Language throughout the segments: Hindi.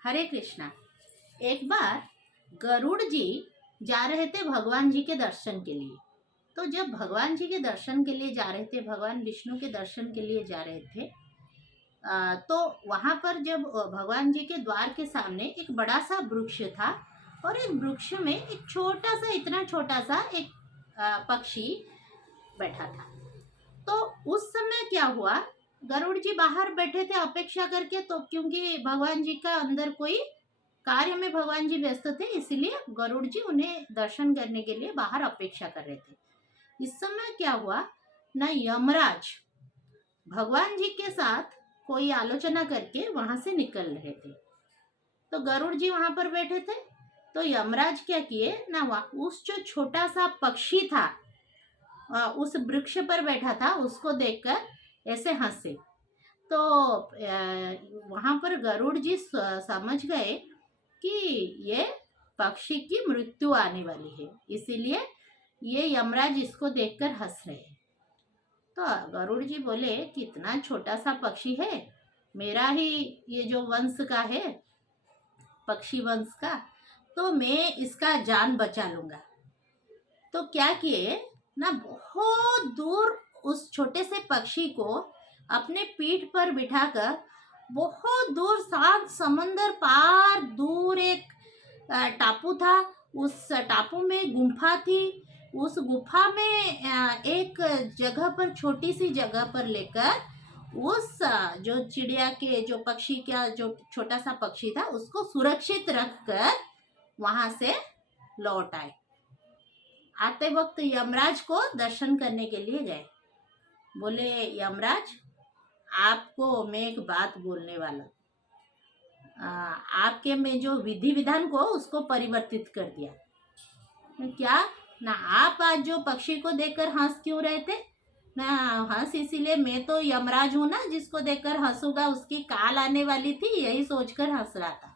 हरे कृष्णा। एक बार गरुड़ जी जा रहे थे भगवान जी के दर्शन के लिए। तो जब भगवान जी के दर्शन के लिए जा रहे थे, भगवान विष्णु के दर्शन के लिए जा रहे थे, तो वहां पर जब भगवान जी के द्वार के सामने एक बड़ा सा वृक्ष था और एक वृक्ष में एक छोटा सा, इतना छोटा सा एक पक्षी बैठा था। तो उस समय क्या हुआ, गरुड़ जी बाहर बैठे थे अपेक्षा करके, तो क्योंकि भगवान जी का अंदर कोई कार्य में भगवान जी व्यस्त थे, इसलिए गरुड़ जी उन्हें दर्शन करने के लिए बाहर अपेक्षा कर रहे थे। इस समय क्या हुआ ना, यमराज भगवान जी के साथ कोई आलोचना करके वहां से निकल रहे थे। तो गरुड़ जी वहां पर बैठे थे, तो यमराज क्या किए ना, उस जो छोटा सा पक्षी था उस वृक्ष पर बैठा था, उसको देखकर ऐसे हंसे। तो वहां पर गरुड़ जी समझ गए कि ये पक्षी की मृत्यु आने वाली है, इसीलिए ये यमराज इसको देखकर हंस रहे हैं। तो गरुड़ जी बोले कि इतना छोटा सा पक्षी है, मेरा ही ये जो वंश का है, पक्षी वंश का, तो मैं इसका जान बचा लूंगा। तो क्या किए ना, बहुत दूर उस छोटे से पक्षी को अपने पीठ पर बिठाकर बहुत दूर, शांत समंदर पार दूर एक टापू था। उस टापू में गुफा थी। उस गुफा में एक जगह पर, छोटी सी जगह पर लेकर उस जो चिड़िया के, जो पक्षी का जो छोटा सा पक्षी था, उसको सुरक्षित रखकर वहां से लौट आए। आते वक्त यमराज को दर्शन करने के लिए गए। बोले, यमराज आपको मैं एक बात बोलने वाला, आपके में जो विधि विधान को उसको परिवर्तित कर दिया। क्या ना, आप आज जो पक्षी को देखकर हंस क्यों रहे थे ना, हंस इसीलिए, मैं तो यमराज हूं ना, जिसको देखकर हंसूंगा उसकी काल आने वाली थी, यही सोचकर हंस रहा था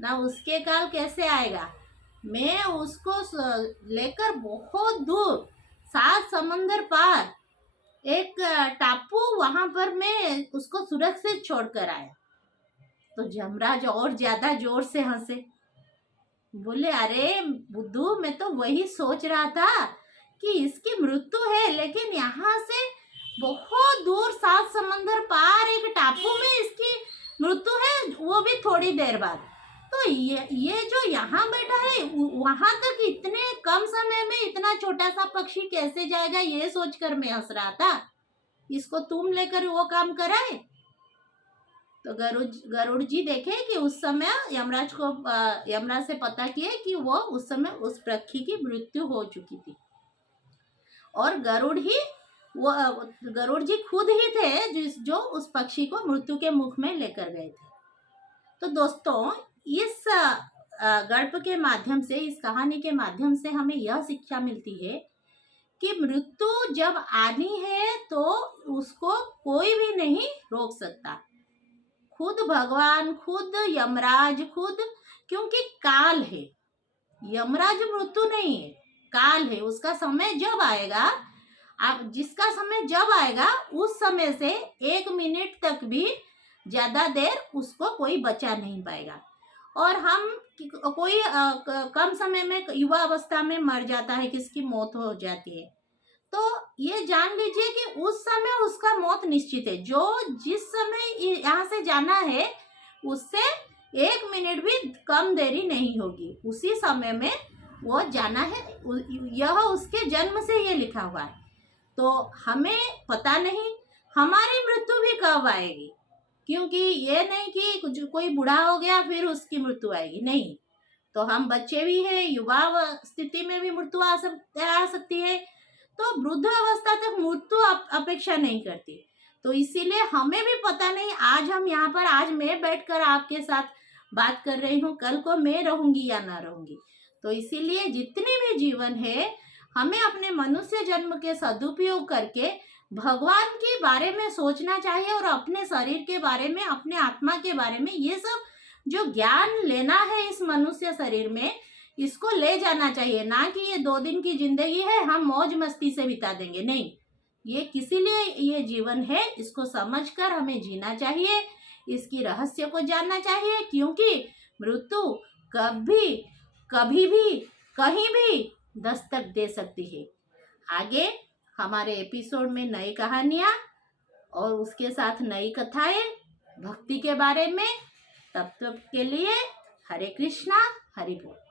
ना। उसके काल कैसे आएगा, मैं उसको लेकर बहुत दूर, 7 समंदर पार एक टापू, वहां पर मैं उसको सुरक्षित छोड़कर आया। तो यमराज और ज्यादा जोर से हंसे। बोले, अरे बुद्धू, मैं तो वही सोच रहा था कि इसकी मृत्यु है, लेकिन यहाँ से बहुत दूर 7 समंदर पार एक टापू में इसकी मृत्यु है, वो भी थोड़ी देर बाद। तो ये जो यहाँ बैठा है, वहां तक इतने कम समय में इतना छोटा सा पक्षी कैसे जाएगा, ये सोचकर मैं हंस रहा था। इसको तुम लेकर वो काम कराए। तो गरुड़ जी देखे कि उस समय यमराज से पता किए कि वो उस समय उस पक्षी की मृत्यु हो चुकी थी, और गरुड़ जी खुद ही थे जो उस पक्षी को मृत्यु के मुख में लेकर गए थे। तो दोस्तों, इस गल्प के माध्यम से, इस कहानी के माध्यम से हमें यह शिक्षा मिलती है कि मृत्यु जब आनी है तो उसको कोई भी नहीं रोक सकता, खुद भगवान, खुद यमराज, खुद, क्योंकि काल है। यमराज मृत्यु नहीं है, काल है। उसका समय जब आएगा, आप जिसका समय जब आएगा, उस समय से 1 मिनट तक भी ज्यादा देर उसको कोई बचा नहीं पाएगा। और हम कोई कम समय में, युवा अवस्था में मर जाता है, किसकी मौत हो जाती है, तो ये जान लीजिए कि उस समय उसका मौत निश्चित है। जो जिस समय यहाँ से जाना है, उससे 1 मिनट भी कम देरी नहीं होगी, उसी समय में वो जाना है। यह उसके जन्म से ये लिखा हुआ है। तो हमें पता नहीं हमारी मृत्यु भी कब आएगी, क्योंकि ये नहीं कि कोई बूढ़ा हो गया फिर उसकी मृत्यु आएगी, नहीं। तो हम बच्चे भी हैं, युवा स्थिति में भी मृत्यु आ सकती है। तो वृद्ध अवस्था तक मृत्यु अपेक्षा नहीं करती। तो इसीलिए हमें भी पता नहीं, आज हम यहाँ पर, आज मैं बैठकर आपके साथ बात कर रही हूँ, कल को मैं रहूंगी या ना रहूंगी। तो इसीलिए जितने भी जीवन है, हमें अपने मनुष्य जन्म के सदुपयोग करके भगवान के बारे में सोचना चाहिए, और अपने शरीर के बारे में, अपने आत्मा के बारे में, ये सब जो ज्ञान लेना है इस मनुष्य शरीर में, इसको ले जाना चाहिए। ना कि ये 2 दिन की जिंदगी है, हम मौज मस्ती से बिता देंगे, नहीं। ये किसी लिए ये जीवन है, इसको समझकर हमें जीना चाहिए। इसकी रहस्य को जानना चाहिए, क्योंकि मृत्यु कभी कभी भी कहीं भी दस्तक दे सकती है। आगे हमारे एपिसोड में नई कहानियाँ और उसके साथ नई कथाएं भक्ति के बारे में। तब तक के लिए हरे कृष्णा, हरि बोल।